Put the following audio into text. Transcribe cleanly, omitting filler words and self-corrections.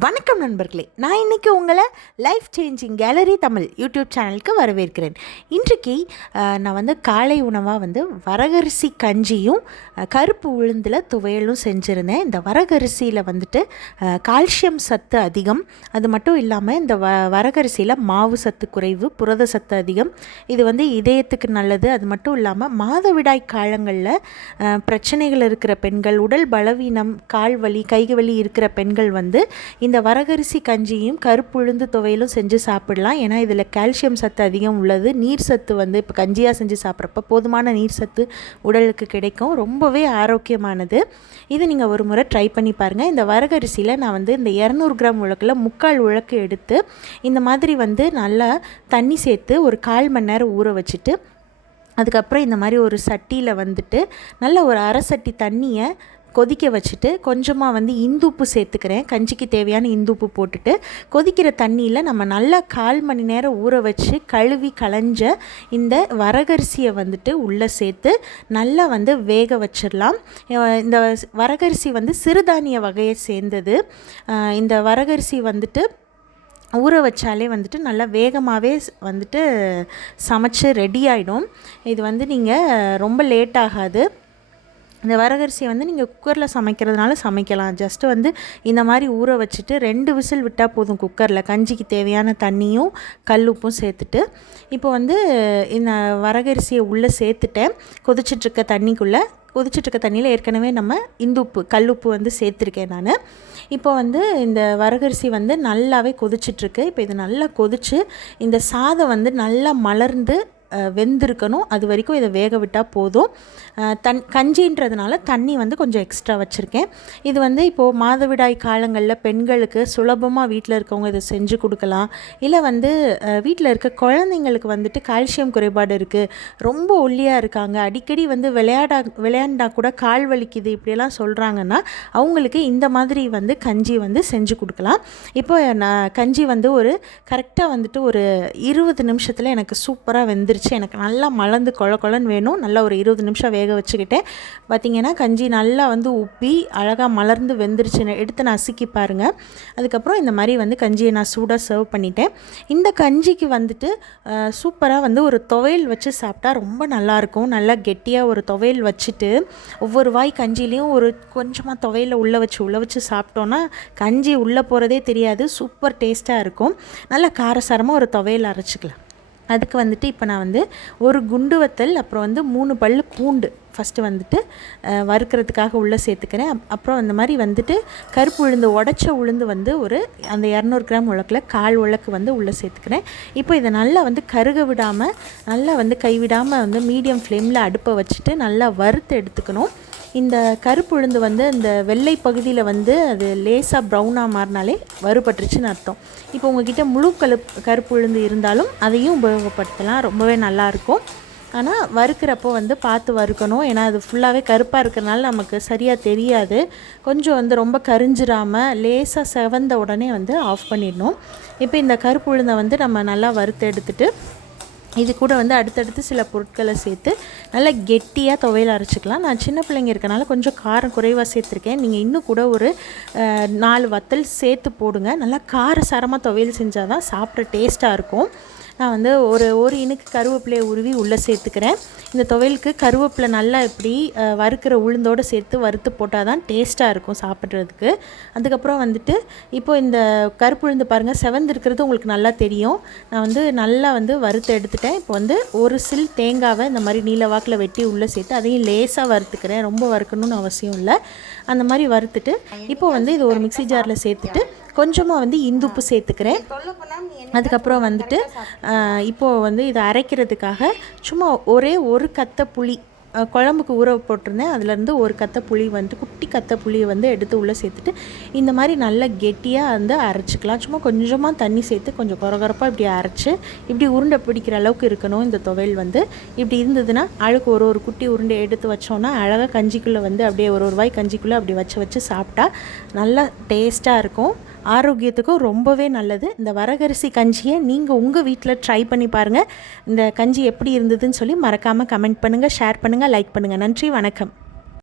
வணக்கம் நண்பர்களே, நான் இன்றைக்கி உங்களை Life Changing Gallery Tamil YouTube சேனலுக்கு வரவேற்கிறேன். இன்றைக்கி நான் காலை உணவாக வரகரிசி கஞ்சியும் கருப்பு உளுந்தில் துவையலும் செஞ்சுருந்தேன். இந்த வரகரிசியில் கால்சியம் சத்து அதிகம். அது மட்டும் இல்லாமல் இந்த வரகரிசியில் மாவு சத்து குறைவு, புரத சத்து அதிகம். இது இதயத்துக்கு நல்லது. அது மட்டும் இல்லாமல் மாதவிடாய் காலங்களில் பிரச்சனைகள் இருக்கிற பெண்கள், உடல் பலவீனம், கால் வலி, கைவலி இருக்கிற பெண்கள் இந்த வரகரிசி கஞ்சியும் கருப்புளுந்து துவையலும் செஞ்சு சாப்பிடலாம். ஏன்னா இதில் கால்சியம் சத்து அதிகம் உள்ளது. நீர் சத்து இப்போ கஞ்சியாக செஞ்சு சாப்பிட்றப்ப போதுமான நீர் சத்து உடலுக்கு கிடைக்கும். ரொம்பவே ஆரோக்கியமானது. இது நீங்கள் ஒரு முறை ட்ரை பண்ணி பாருங்கள். இந்த வரகரிசியில் நான் இந்த 200 கிராம் உலக்கில் 3/4 உலக்கு எடுத்து இந்த மாதிரி நல்லா தண்ணி சேர்த்து ஒரு 1/4 மணி நேரம் ஊற வச்சுட்டு, அதுக்கப்புறம் இந்த மாதிரி ஒரு சட்டியில் நல்ல ஒரு அரை சட்டி தண்ணியை கொதிக்க வச்சுட்டு கொஞ்சமாக இந்துப்பு சேர்த்துக்கிறேன். கஞ்சிக்கு தேவையான இந்துப்பு போட்டுட்டு கொதிக்கிற தண்ணியில் நம்ம நல்லா 1/4 மணி நேரம் ஊற வச்சு கழுவி களைஞ்ச இந்த வரகரிசியை உள்ளே சேர்த்து நல்லா வேக வச்சிடலாம். இந்த வரகரிசி சிறுதானிய வகையை சேர்ந்தது. இந்த வரகரிசி ஊற வச்சாலே நல்லா வேகமாகவே சமைச்சு ரெடி ஆகிடும். இது நீங்கள் ரொம்ப லேட் ஆகாது. இந்த வரகரிசியை நீங்கள் குக்கரில் சமைக்கிறதுனால சமைக்கலாம். ஜஸ்ட்டு இந்த மாதிரி ஊற வச்சுட்டு 2 விசில் விட்டால் போதும் குக்கரில். கஞ்சிக்கு தேவையான தண்ணியும் கல்லுப்பும் சேர்த்துட்டு இப்போ இந்த வரகரிசியை உள்ளே சேர்த்துட்டேன். கொதிச்சிட்ருக்க தண்ணியில் ஏற்கனவே நம்ம இந்துப்பு கல்லுப்பு சேர்த்துருக்கேன் நான். இப்போ இந்த வரகரிசி நல்லாவே கொதிச்சிட்ருக்கு. இப்போ இது நல்லா கொதித்து இந்த சாதம் நல்லா மலர்ந்து வெந்திருக்கணும். அது வரைக்கும் இதை வேக விட்டால் போதும். கஞ்சின்றதுனால தண்ணி கொஞ்சம் எக்ஸ்ட்ரா வச்சுருக்கேன். இது இப்போது மாதவிடாய் காலங்களில் பெண்களுக்கு சுலபமாக வீட்டில் இருக்கவங்க இதை செஞ்சு கொடுக்கலாம். இல்லை வீட்டில் இருக்க குழந்தைங்களுக்கு கால்சியம் குறைபாடு இருக்குது, ரொம்ப ஒல்லியாக இருக்காங்க, அடிக்கடி விளையாண்டா கூட கால் வலிக்குது, இப்படியெல்லாம் சொல்கிறாங்கன்னா அவங்களுக்கு இந்த மாதிரி கஞ்சி செஞ்சு கொடுக்கலாம். இப்போ நான் கஞ்சி ஒரு கரெக்டாக ஒரு 20 நிமிஷத்தில் எனக்கு சூப்பராக வெந்துருச்சு. எனக்கு நல்லா மலர்ந்து கொழன்னு வேணும். நல்லா ஒரு 20 நிமிஷம் வேக வச்சுக்கிட்டேன். பார்த்திங்கன்னா கஞ்சி நல்லா உப்பி அழகாக மலர்ந்து வெந்துருச்சுன்னு எடுத்து நசுக்கி பாருங்கள். அதுக்கப்புறம் இந்த மாதிரி கஞ்சியை நான் சூடாக சர்வ் பண்ணிட்டேன். இந்த கஞ்சிக்கு சூப்பராக ஒரு துவையல் வச்சு சாப்பிட்டா ரொம்ப நல்லாயிருக்கும். நல்லா கெட்டியாக ஒரு துவையல் வச்சுட்டு ஒவ்வொரு வாய் கஞ்சிலையும் ஒரு கொஞ்சமாக துவையலை உள்ளே வச்சு சாப்பிட்டோன்னா கஞ்சி உள்ளே போகிறதே தெரியாது. சூப்பர் டேஸ்ட்டாக இருக்கும். நல்லா காரசாரமாக ஒரு துவையல் அரைச்சிக்கலாம். அதுக்கு இப்போ நான் ஒரு குண்டு வத்தல், அப்புறம் 3 பல்லு பூண்டு ஃபஸ்ட்டு வறுக்கிறதுக்காக உள்ளே சேர்த்துக்கிறேன். அப்புறம் அந்த மாதிரி கருப்பு உளுந்து, உடச்ச உளுந்து ஒரு அந்த 200 கிராம் உலக்கில் 1/4 உலக்கு உள்ளே சேர்த்துக்கிறேன். இப்போ இதை நல்லா கருக விடாமல், நல்லா கைவிடாமல் மீடியம் ஃப்ளேமில் அடுப்பை வச்சுட்டு நல்லா வறுத்து எடுத்துக்கணும். இந்த கருப்பு உளுந்து இந்த வெள்ளை பகுதியில் அது லேசாக ப்ரௌனாக மாறினாலே வறுபட்டுருச்சுன்னு அர்த்தம். இப்போ உங்கள்கிட்ட முழு கருப்பு உளுந்து இருந்தாலும் அதையும் உபயோகப்படுத்தலாம். ரொம்பவே நல்லாயிருக்கும். ஆனால் வறுக்கிறப்போ பார்த்து வறுக்கணும். ஏன்னா அது ஃபுல்லாகவே கருப்பாக இருக்கிறனால நமக்கு சரியாக தெரியாது. கொஞ்சம் ரொம்ப கரிஞ்சிராமல் லேசாக செவந்த உடனே ஆஃப் பண்ணிடணும். இப்போ இந்த கருப்பு உளுந்தை நம்ம நல்லா வறுத்து எடுத்துகிட்டு இது கூட அடுத்தடுத்து சில பொருட்களை சேர்த்து நல்லா கெட்டியாக துவையல் அரைச்சிக்கலாம். நான் சின்ன பிள்ளைங்க இருக்கனால கொஞ்சம் காரம் குறைவாக சேர்த்துருக்கேன். நீங்கள் இன்னும் கூட ஒரு 4 வத்தல் சேர்த்து போடுங்க. நல்லா காரசாரமாக துவையல் செஞ்சால் தான் சாப்பிட்ற டேஸ்ட்டாக இருக்கும். நான் ஒரு இனுக்கு கருவேப்பிலையை உருவி உள்ளே சேர்த்துக்கிறேன். இந்த துவையலுக்கு கருவேப்பிலை நல்லா இப்படி வறுக்கிற உளுந்தோடு சேர்த்து வறுத்து போட்டால் தான் டேஸ்ட்டாக இருக்கும் சாப்பிட்றதுக்கு. அதுக்கப்புறம் இப்போ இந்த கருப்பு உளுந்து பாருங்கள், செவந்திருக்கிறது உங்களுக்கு நல்லா தெரியும். நான் நல்லா வறுத்து எடுத்துட்டேன். இப்போ ஒரு சில் தேங்காவை இந்த மாதிரி நீல வாக்கில் வெட்டி உள்ளே சேர்த்து அதையும் லேசாக வறுத்துக்கிறேன். ரொம்ப வறுக்கணும்னு அவசியம் இல்லை. அந்த மாதிரி வறுத்துட்டு இப்போ இது ஒரு மிக்ஸி ஜாரில் சேர்த்துட்டு கொஞ்சமாக இந்துப்பு சேர்த்துக்கிறேன். அதுக்கப்புறம் இப்போது இதை அரைக்கிறதுக்காக சும்மா ஒரு கத்தை புளி குழம்புக்கு ஊற போட்டிருந்தேன். அதுலேருந்து ஒரு கத்தை புளி குட்டி கத்தை புளியை எடுத்து உள்ளே சேர்த்துட்டு இந்த மாதிரி நல்லா கெட்டியாக அரைச்சிக்கலாம். சும்மா கொஞ்சமாக தண்ணி சேர்த்து கொஞ்சம் கொரகொரப்பாக இப்படி அரைச்சி இப்படி உருண்டை பிடிக்கிற அளவுக்கு இருக்கணும். இந்த துவையல் இப்படி இருந்ததுன்னா அழுக்கு ஒரு குட்டி உருண்டை எடுத்து வச்சோன்னா அழகாக கஞ்சிக்குள்ளே அப்படியே ஒரு வாய் கஞ்சிக்குள்ளே அப்படி வச்சு சாப்பிட்டா நல்லா டேஸ்ட்டாக இருக்கும். ஆரோக்கியத்துக்கும் ரொம்பவே நல்லது. இந்த வரகரிசி கஞ்சியை நீங்கள் உங்கள் வீட்டில் ட்ரை பண்ணி பாருங்கள். இந்த கஞ்சி எப்படி இருந்ததுன்னு சொல்லி மறக்காமல் கமெண்ட் பண்ணுங்கள், ஷேர் பண்ணுங்கள், லைக் பண்ணுங்கள். நன்றி, வணக்கம்.